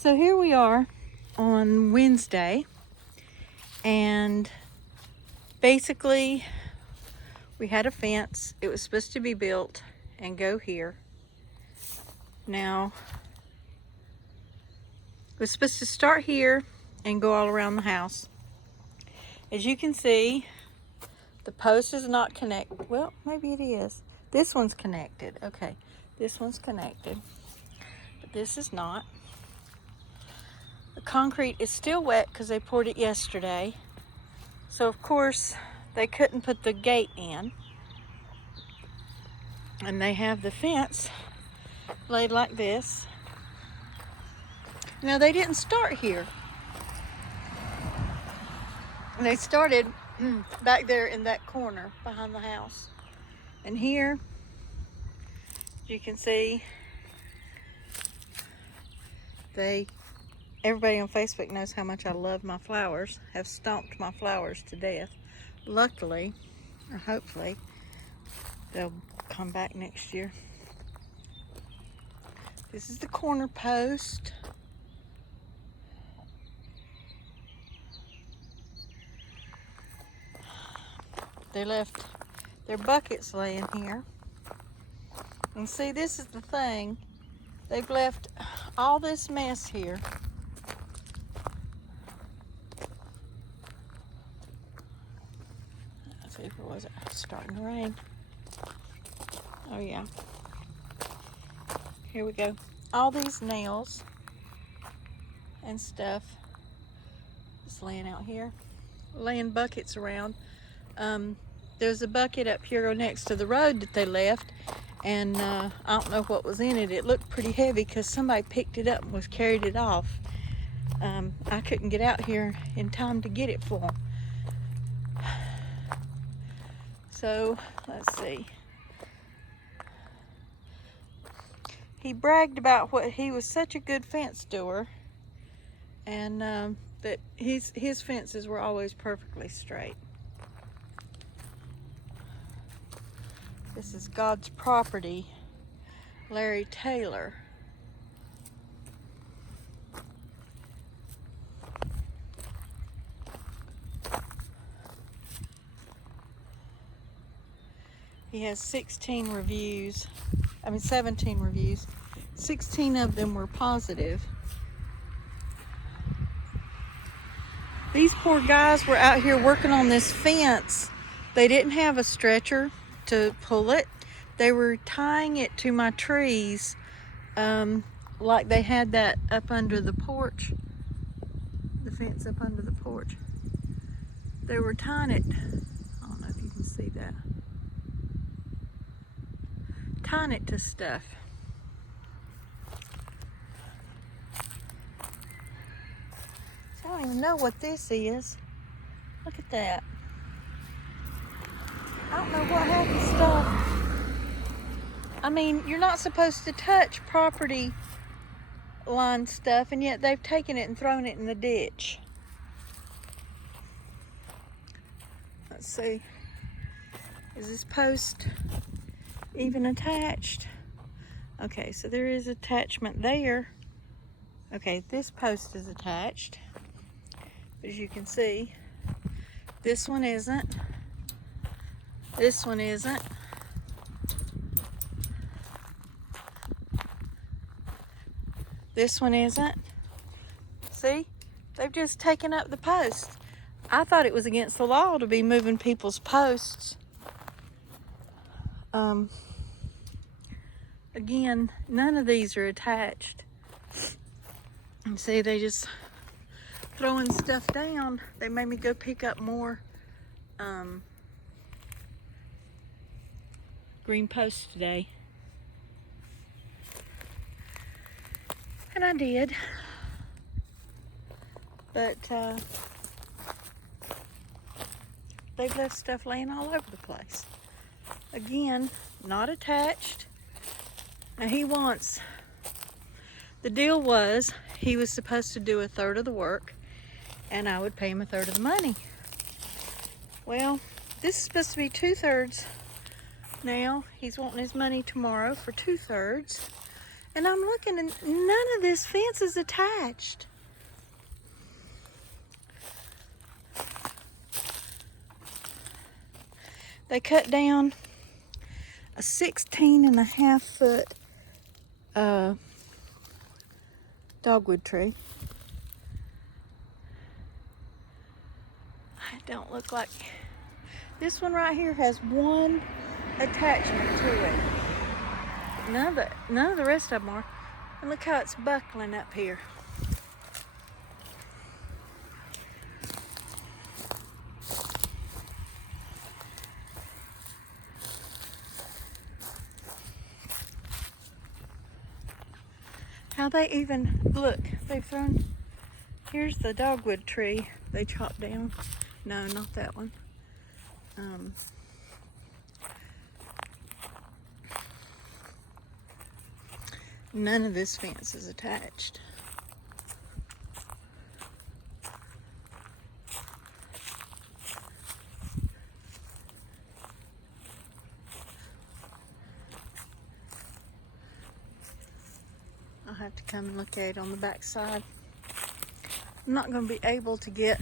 So here we are on Wednesday, and basically we had a fence. It was supposed to be built and go here. Now, it was supposed to start here and go all around the house. As you can see, the post is not connected. Well, maybe it is. This one's connected. Okay, this one's connected, but this is not. The concrete is still wet because they poured it yesterday. So of course they couldn't put the gate in. And they have the fence laid like this. Now they didn't start here. They started back there in that corner behind the house. And here, you can see, everybody on Facebook knows how much I love my flowers, have stomped my flowers to death. Luckily, or hopefully, they'll come back next year. This is the corner post. They left their buckets laying here. And see, this is the thing. They've left all this mess here. Let's see, where was it? It's starting to rain. Oh yeah. Here we go. All these nails and stuff just laying out here. Laying buckets around. There's a bucket up here next to the road that they left, and I don't know what was in it. It looked pretty heavy because somebody picked it up and was carried it off. I couldn't get out here in time to get it for them. So let's see. He bragged about what he was such a good fence doer, and that his fences were always perfectly straight. This is God's Property, Larry Taylor. He has 17 reviews. 16 of them were positive. These poor guys were out here working on this fence. They didn't have a stretcher to pull it. They were tying it to my trees, like they had that up under the porch, the fence up under the porch. They were tying it, I don't know if you can see that, tying it to stuff. So I don't even know what this is. Look at that. I don't know what half the stuff. I mean, you're not supposed to touch property line stuff, and yet they've taken it and thrown it in the ditch. Let's see. Is this post even attached? Okay, so there is attachment there. Okay, this post is attached. As you can see, this one isn't. This one isn't. This one isn't. See? They've just taken up the posts. I thought it was against the law to be moving people's posts. Again, none of these are attached. And see, they just throwing stuff down. They made me go pick up more green posts today. And I did. But they've left stuff laying all over the place. Again, not attached. Now the deal was he was supposed to do 1/3 of the work and I would pay him 1/3 of the money. Well, this is supposed to be 2/3 now. He's wanting his money tomorrow for 2/3. And I'm looking and none of this fence is attached. They cut down a 16.5 foot dogwood tree. It don't look like, this one right here has one attachment to it. None of the rest of them are. And look how it's buckling up here. How they even, look, they've thrown, here's the dogwood tree they chopped down. No, not that one. None of this fence is attached. I'll have to come and look at it on the back side. I'm not going to be able to get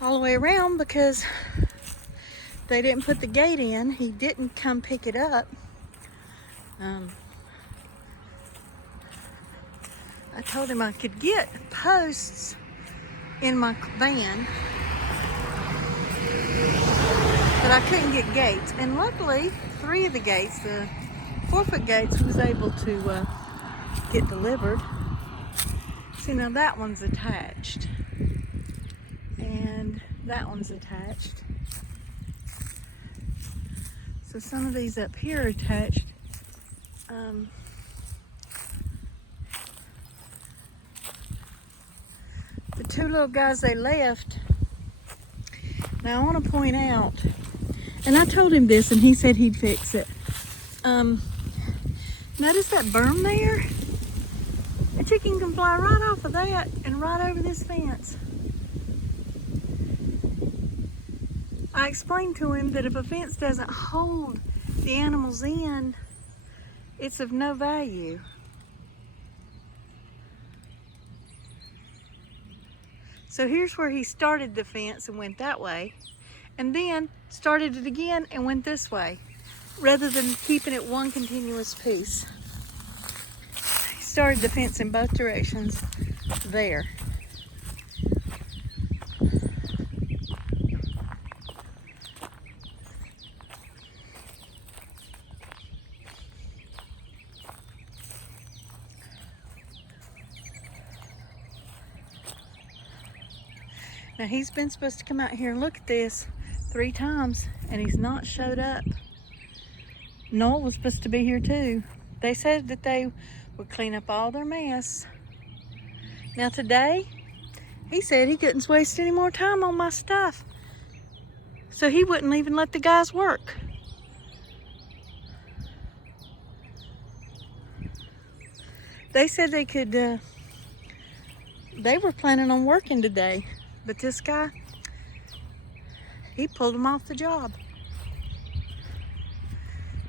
all the way around because they didn't put the gate in. He didn't come pick it up. I told him I could get posts in my van, but I couldn't get gates. And luckily, 3 of the gates, the 4-foot gates, was able to get delivered. See, now that one's attached. And that one's attached. So some of these up here are attached. The 2 little guys they left. Now I want to point out, and I told him this and he said he'd fix it. Notice that berm there? A chicken can fly right off of that and right over this fence. I explained to him that if a fence doesn't hold the animals in, it's of no value. So here's where he started the fence and went that way, and then started it again and went this way, rather than keeping it one continuous piece. He started the fence in both directions there. Now he's been supposed to come out here and look at this 3 times and he's not showed up. Noel was supposed to be here too. They said that they would clean up all their mess. Now today, he said he couldn't waste any more time on my stuff. So he wouldn't even let the guys work. They said they could, they were planning on working today. But this guy, he pulled him off the job.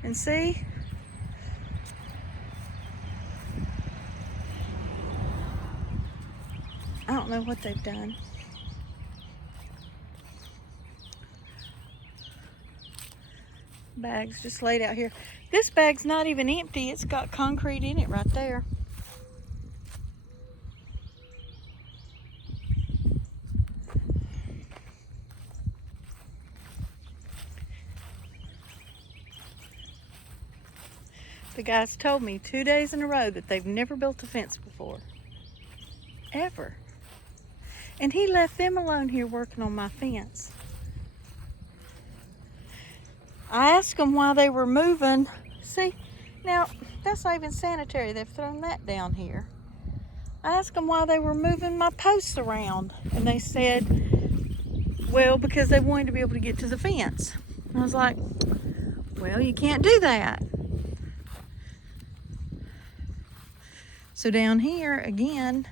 And see, I don't know what they've done. Bags just laid out here. This bag's not even empty. It's got concrete in it right there. The guys told me 2 days in a row that they've never built a fence before. Ever. And he left them alone here working on my fence. I asked them why they were moving. See, now that's not even sanitary. They've thrown that down here. I asked them why they were moving my posts around. And they said, well, because they wanted to be able to get to the fence. And I was like, well, you can't do that. So down here, again,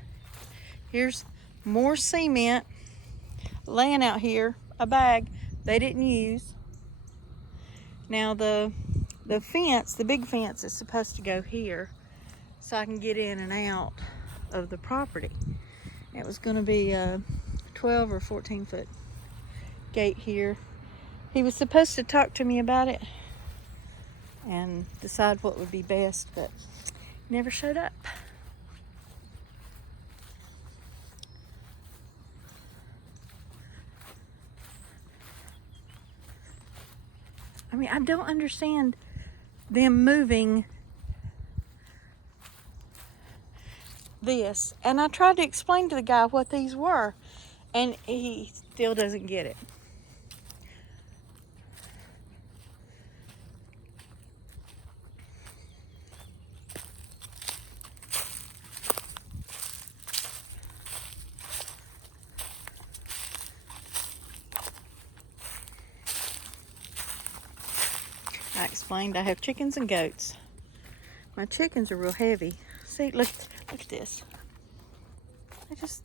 here's more cement laying out here, a bag they didn't use. Now the The fence, the big fence, is supposed to go here so I can get in and out of the property. It was going to be a 12 or 14 foot gate here. He was supposed to talk to me about it and decide what would be best, but never showed up. I mean, I don't understand them moving this. And I tried to explain to the guy what these were, and he still doesn't get it. I explained I have chickens and goats. My chickens are real heavy. See, look at this. I just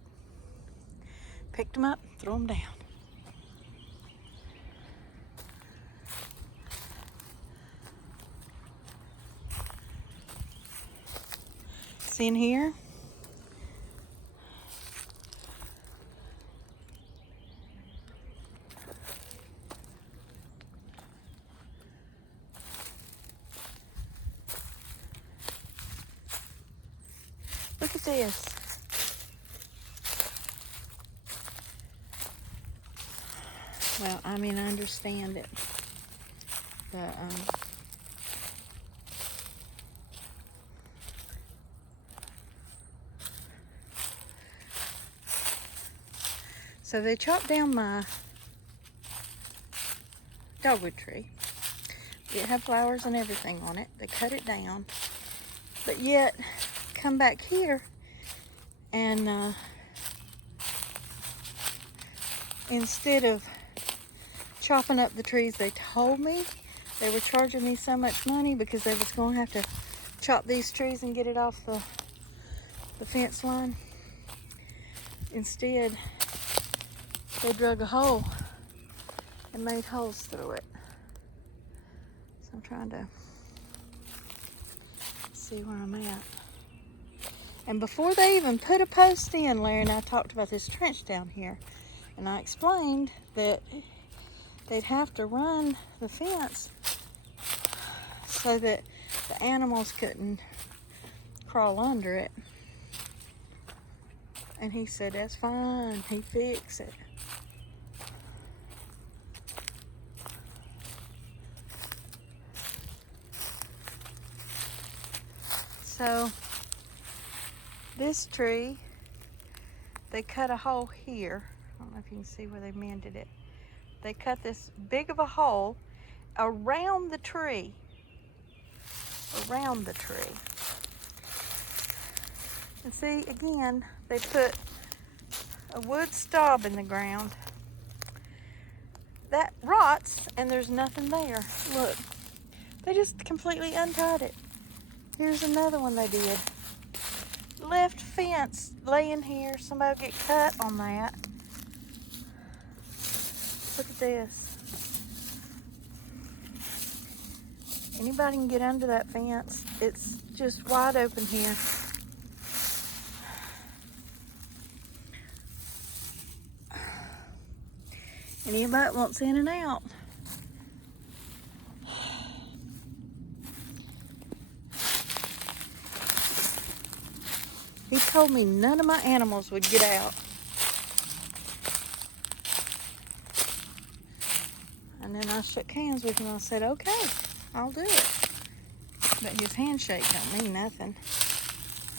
picked them up, threw them down. See in here? Look at this. Well, I mean, I understand it, but so they chopped down my dogwood tree. It had flowers and everything on it. They cut it down, but yet come back here and instead of chopping up the trees they told me, they were charging me so much money because they was going to have to chop these trees and get it off the fence line. Instead, they dug a hole and made holes through it. So I'm trying to see where I'm at. And before they even put a post in, Larry and I talked about this trench down here. And I explained that they'd have to run the fence so that the animals couldn't crawl under it. And he said, that's fine, he'd fix it. So this tree, they cut a hole here. I don't know if you can see where they mended it. They cut this big of a hole around the tree. Around the tree. And see, again, they put a wood stub in the ground. That rots and there's nothing there. Look, they just completely untied it. Here's another one they did. Left fence laying here. Somebody will get cut on that. Look at this. Anybody can get under that fence. It's just wide open here. Anybody wants in and out. He told me none of my animals would get out. And then I shook hands with him. I said, okay, I'll do it. But his handshake don't mean nothing.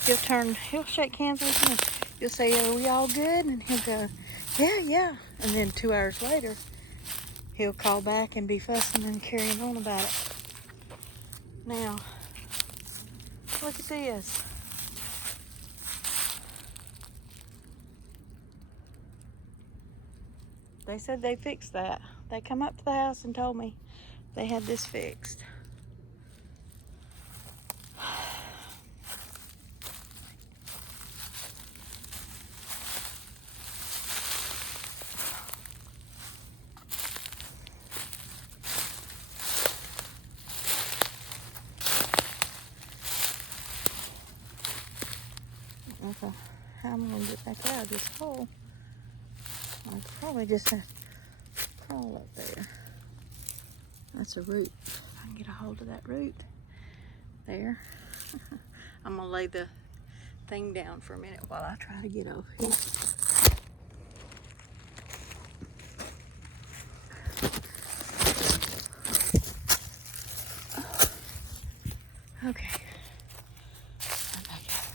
He'll shake hands with me. You'll say, are we all good? And he'll go, yeah. And then 2 hours later, he'll call back and be fussing and carrying on about it. Now, look at this. They said they fixed that. They come up to the house and told me they had this fixed. know how I'm going to get back out of this hole. I'll probably just have to crawl up there. That's a root. If I can get a hold of that root. There. I'm going to lay the thing down for a minute while I try to get over here. Okay. I'm back out.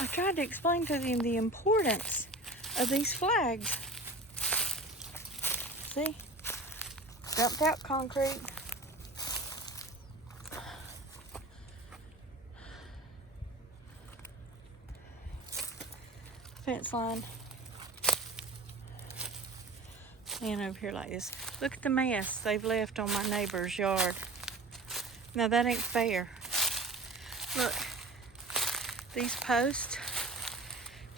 I tried to explain to them the importance of these flags. See? Dumped out concrete. Fence line. And over here like this. Look at the mess they've left on my neighbor's yard. Now that ain't fair. Look, these posts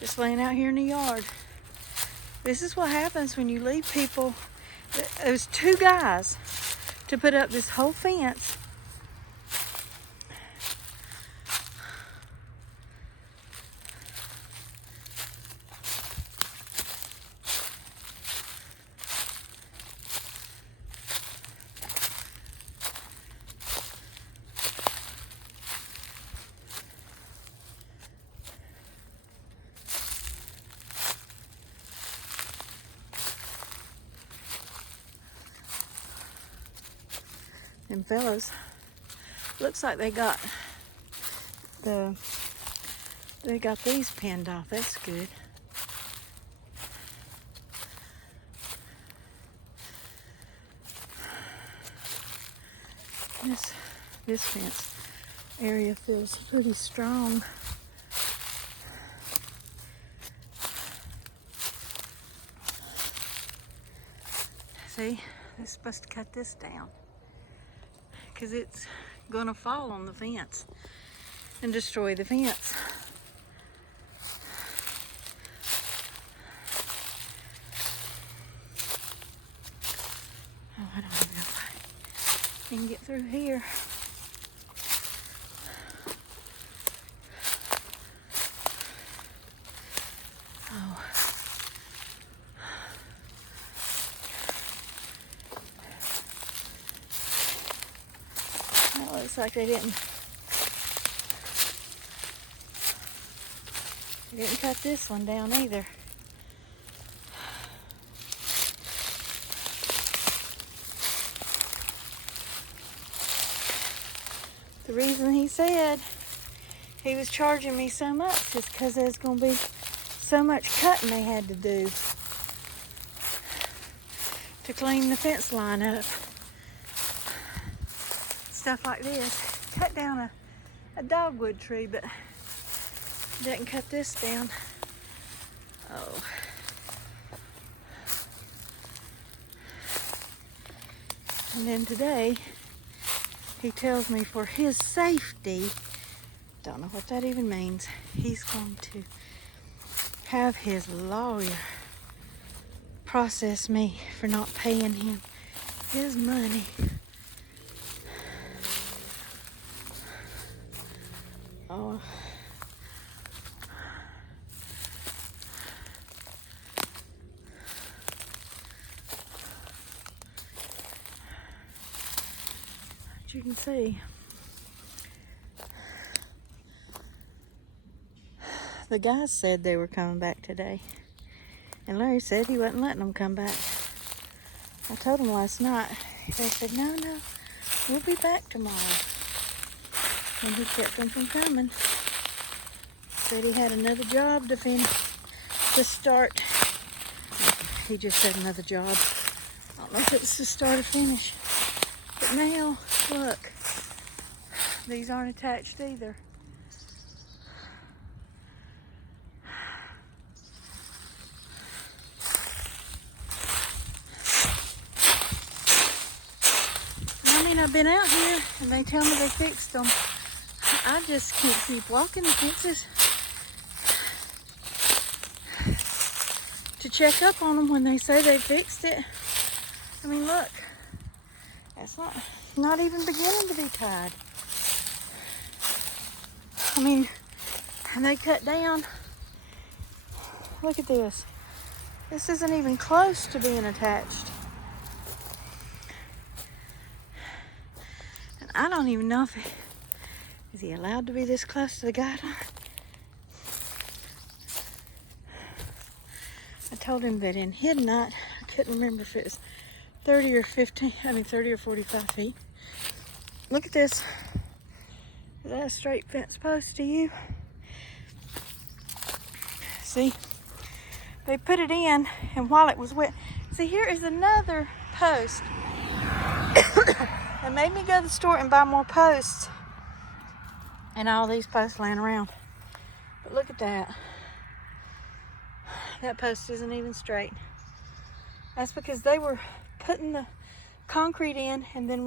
just laying out here in the yard. This is what happens when you leave people. It was 2 guys to put up this whole fence. And fellas, looks like they got these pinned off. That's good. This fence area feels pretty strong. See, they're supposed to cut this down, because it's gonna fall on the fence and destroy the fence. Oh, I don't even know if I can get through here. Oh. That looks like they didn't cut this one down either. The reason he said he was charging me so much is because there's going to be so much cutting they had to do to clean the fence line up. Stuff like this. Cut down a dogwood tree, but didn't cut this down. Oh. And then today, he tells me for his safety, don't know what that even means, he's going to have his lawyer process me for not paying him his money. Oh. As you can see, the guys said they were coming back today, and Larry said he wasn't letting them come back. I told him last night. They said, no, we'll be back tomorrow. And he kept them from coming. Said he had another job to start. He just said another job. I don't know if it's to start or finish. But now, look, these aren't attached either. I mean, I've been out here and they tell me they fixed them. I just can't keep walking the fences to check up on them when they say they fixed it. I mean, look, that's not even beginning to be tied. I mean, and they cut down. Look at this. This isn't even close to being attached. And I don't even know if is he allowed to be this close to the guideline. I told him that in Hiddenite, I couldn't remember if it was 30 or 45 feet. Look at this. Is that a straight fence post to you? See, they put it in, and while it was wet, see, here is another post. It made me go to the store and buy more posts, and all these posts laying around. But look at that. That post isn't even straight. That's because they were putting the concrete in and then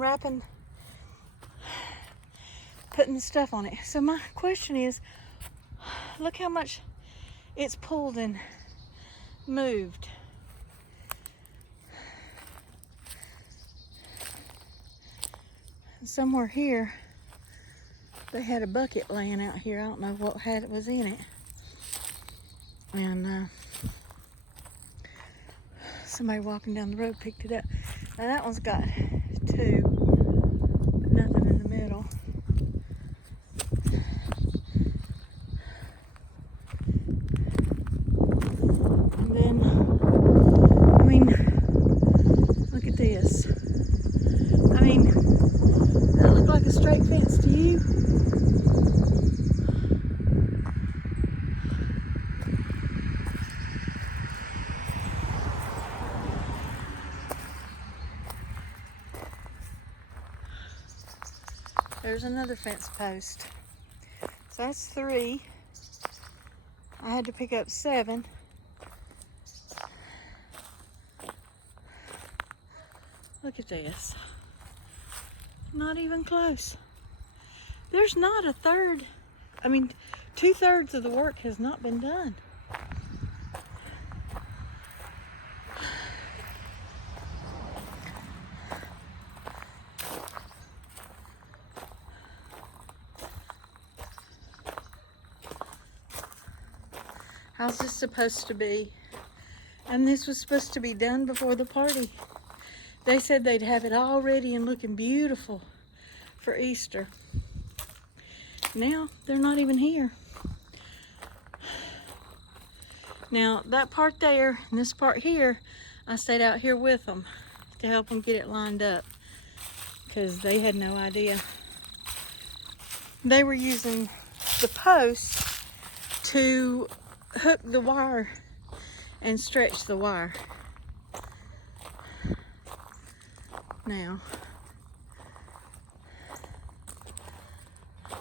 putting the stuff on it. So my question is, look how much it's pulled and moved. And somewhere here, they had a bucket laying out here. I don't know what was in it. And somebody walking down the road picked it up. Now that one's got two, but nothing in the middle. And then, I mean, look at this. I mean, does that look like a straight fence to you? There's another fence post. So that's 3. I had to pick up 7. Look at this. Not even close. There's not a third. I mean, 2/3 of the work has not been done. How's this supposed to be? And this was supposed to be done before the party. They said they'd have it all ready and looking beautiful for Easter. Now, they're not even here. Now, that part there and this part here, I stayed out here with them to help them get it lined up because they had no idea. They were using the posts to hook the wire and stretch the wire. Now,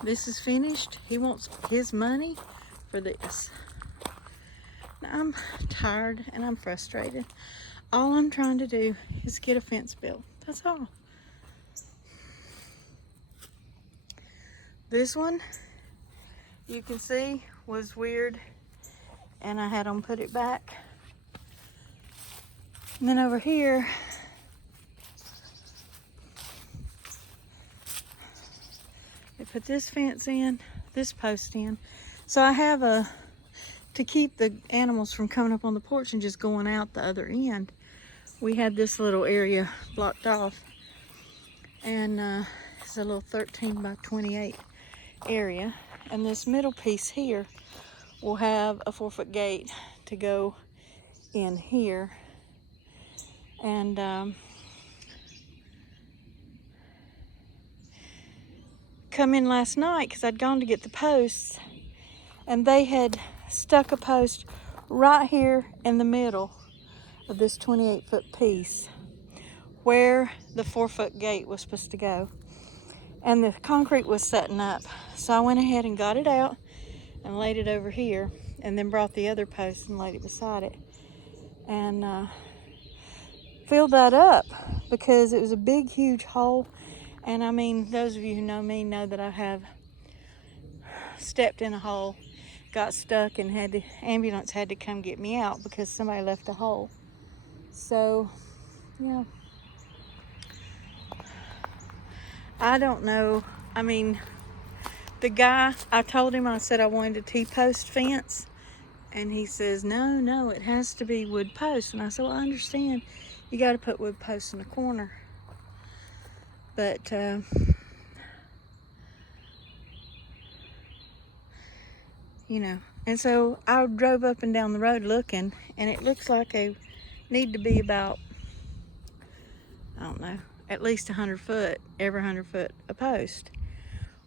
this is finished. He wants his money for this. Now, I'm tired and I'm frustrated. All I'm trying to do is get a fence built. That's all. This one, you can see, was weird, and I had them put it back. And then over here, they put this fence in, this post in. So I have to keep the animals from coming up on the porch and just going out the other end. We had this little area blocked off, and it's a little 13 by 28 area. And this middle piece here will have a 4-foot gate to go in here. And come in last night because I'd gone to get the posts, and they had stuck a post right here in the middle of this 28-foot piece where the 4-foot gate was supposed to go. And the concrete was setting up. So I went ahead and got it out and laid it over here, and then brought the other post and laid it beside it. And filled that up because it was a big, huge hole. And I mean, those of you who know me know that I have stepped in a hole, got stuck, and ambulance had to come get me out because somebody left a hole. So, yeah. I don't know. I mean, The guy, I told him, I said I wanted a T-post fence. And he says, no, it has to be wood posts. And I said, well, I understand. You got to put wood posts in the corner. But, you know. And so I drove up and down the road looking. And it looks like they need to be about, I don't know, at least 100 foot, every 100 foot a post.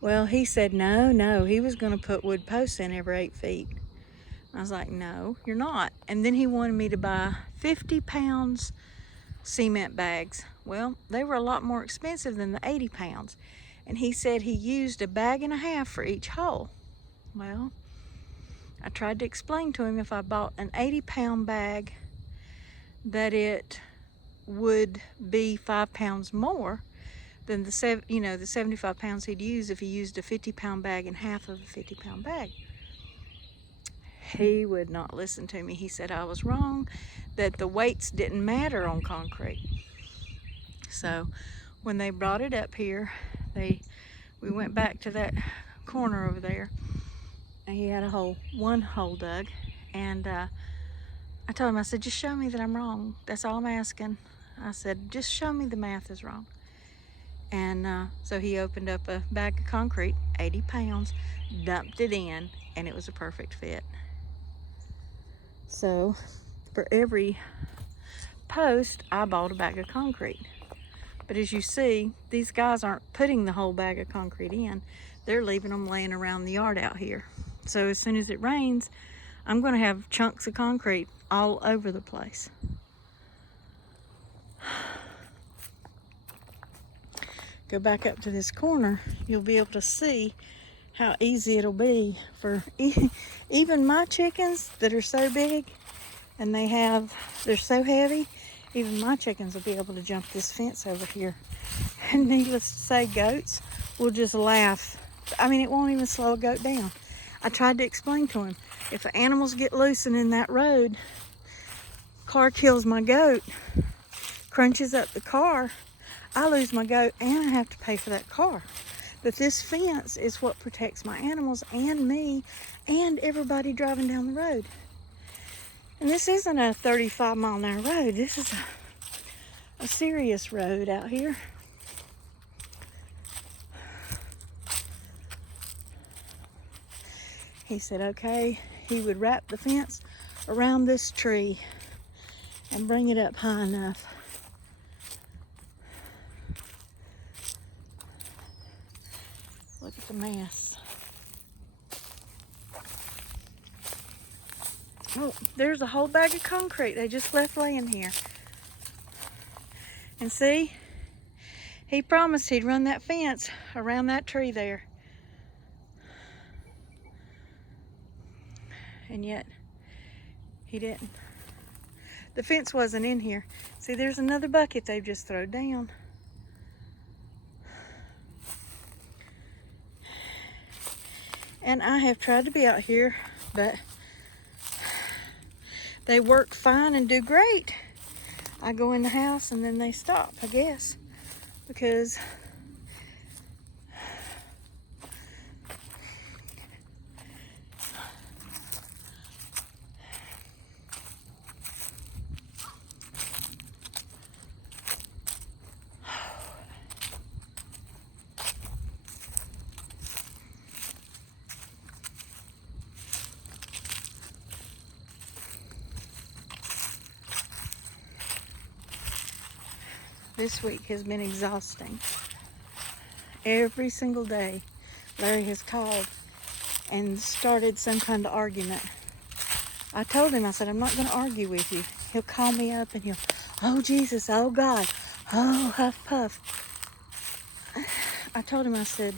Well, he said no, he was going to put wood posts in every 8 feet. I was like, no, you're not. And then he wanted me to buy 50 pounds cement bags. Well, they were a lot more expensive than the 80 pounds. And he said he used 1.5 bags for each hole. Well, I tried to explain to him if I bought an 80-pound bag that it would be 5 pounds more than the 75 pounds he'd use if he used a 50-pound bag and half of a 50-pound bag. He would not listen to me. He said I was wrong, that the weights didn't matter on concrete. So when they brought it up here, we went back to that corner over there, and he had one hole dug, and I told him, I said, just show me that I'm wrong. That's all I'm asking. I said, just show me the math is wrong. And so he opened up a bag of concrete, 80 pounds, dumped it in, and it was a perfect fit. So for every post, I bought a bag of concrete. But as you see, these guys aren't putting the whole bag of concrete in. They're leaving them laying around the yard out here. So as soon as it rains, I'm going to have chunks of concrete all over the place. Go back up to this corner, you'll be able to see how easy it'll be for even my chickens that are so big and they're so heavy, even my chickens will be able to jump this fence over here. And needless to say, goats will just laugh. I mean, it won't even slow a goat down. I tried to explain to him, if animals get loose and in that road, car kills my goat, crunches up the car, I lose my goat and I have to pay for that car. But this fence is what protects my animals and me and everybody driving down the road. And this isn't a 35-mile-an-hour road. This is a serious road out here. He said, okay, he would wrap the fence around this tree and bring it up high enough. Look at the mess. Oh, there's a whole bag of concrete they just left laying here. And see, he promised he'd run that fence around that tree there. And yet, he didn't. The fence wasn't in here. See, there's another bucket they've just thrown down. And I have tried to be out here, but they work fine and do great. I go in the house and then they stop, I guess, because this week has been exhausting. Every single day, Larry has called and started some kind of argument. I told him, I said, I'm not going to argue with you. He'll call me up and he'll, oh Jesus, oh God, oh huff puff. I told him, I said,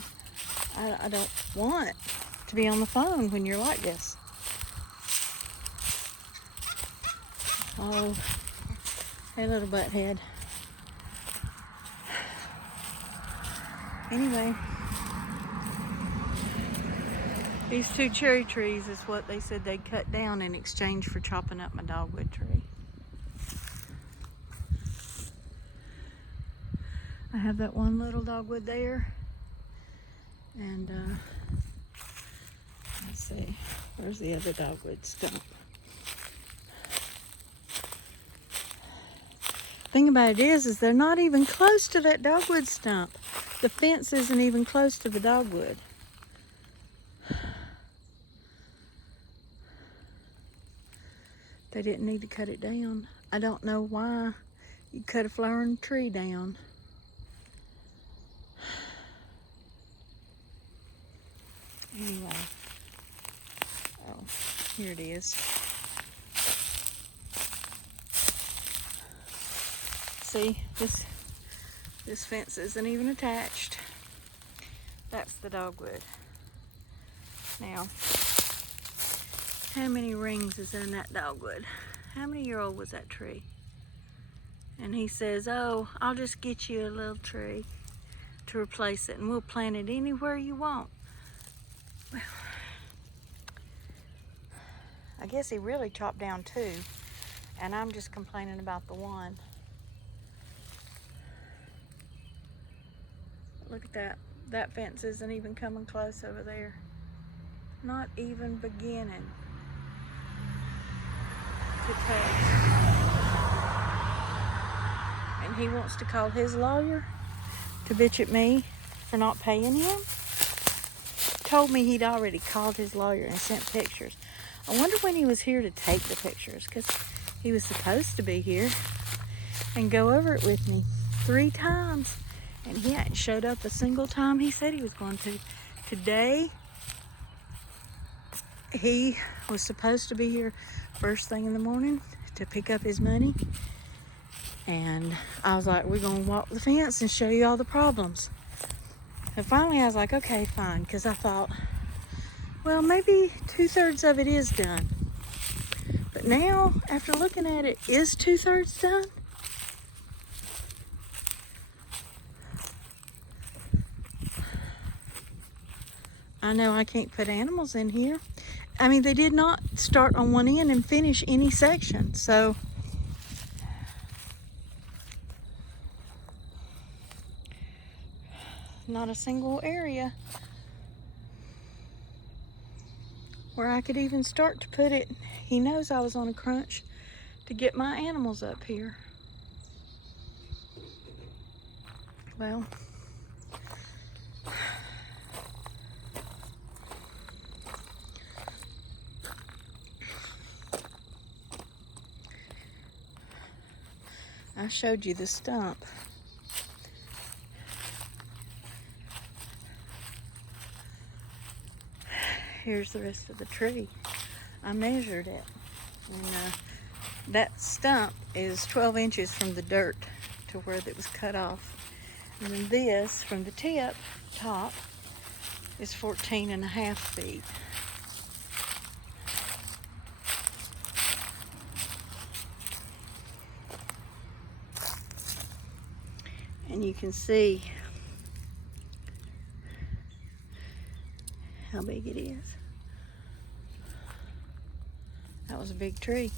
I don't want to be on the phone when you're like this. Oh, hey little butthead. Anyway, these 2 cherry trees is what they said they'd cut down in exchange for chopping up my dogwood tree. I have that one little dogwood there, and see. Where's the other dogwood stump? Thing about it is they're not even close to that dogwood stump. The fence isn't even close to the dogwood. They didn't need to cut it down. I don't know why you cut a flowering tree down. Anyway, oh, here it is. See, this fence isn't even attached. That's the dogwood. Now, how many rings is in that dogwood? How many year old was that tree? And he says, oh, I'll just get you a little tree to replace it, and we'll plant it anywhere you want. Well, I guess he really chopped down 2, and I'm just complaining about the one. Look at that. That fence isn't even coming close over there. Not even beginning to touch. And he wants to call his lawyer to bitch at me for not paying him. Told me he'd already called his lawyer and sent pictures. I wonder when he was here to take the pictures, because he was supposed to be here and go over it with me 3 times. And he hadn't showed up a single time he said he was going to. Today, he was supposed to be here first thing in the morning to pick up his money. And I was like, we're going to walk the fence and show you all the problems. And finally I was like, okay, fine. Because I thought, well, maybe 2/3 of it is done. But now, after looking at it, is 2/3 done? I know I can't put animals in here. I mean, they did not start on one end and finish any section, so not a single area where I could even start to put it. He knows I was on a crunch to get my animals up here. Well, I showed you the stump. Here's the rest of the tree. I measured it. And that stump is 12 inches from the dirt to where it was cut off. And then this, from the top, is 14.5 feet. And you can see how big it is. That was a big tree.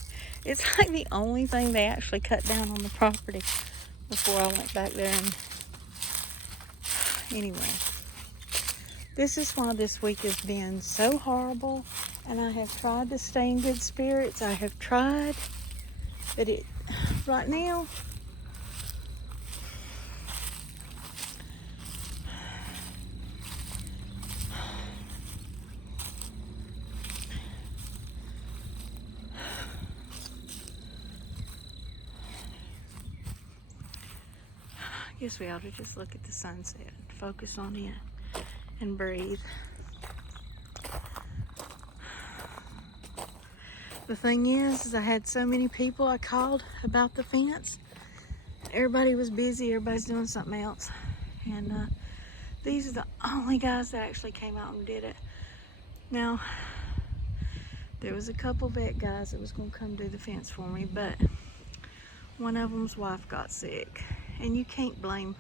It's like the only thing they actually cut down on the property before I went back there. And anyway, this is why this week has been so horrible, and I have tried to stay in good spirits. I have tried, but right now, I guess we ought to just look at the sunset, focus on it, and breathe. The thing is I had so many people I called about the fence. Everybody was busy, everybody's doing something else. And these are the only guys that actually came out and did it. Now, there was a couple vet guys that was gonna come do the fence for me, but one of them's wife got sick. And you can't blame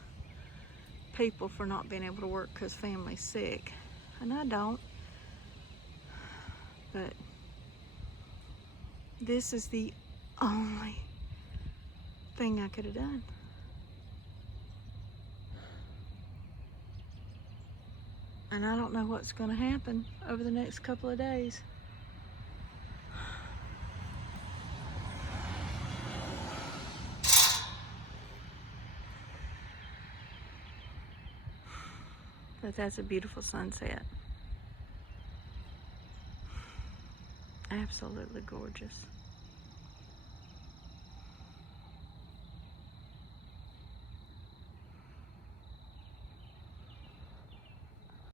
people for not being able to work because family's sick. And I don't. But this is the only thing I could have done. And I don't know what's going to happen over the next couple of days. But that's a beautiful sunset. Absolutely gorgeous.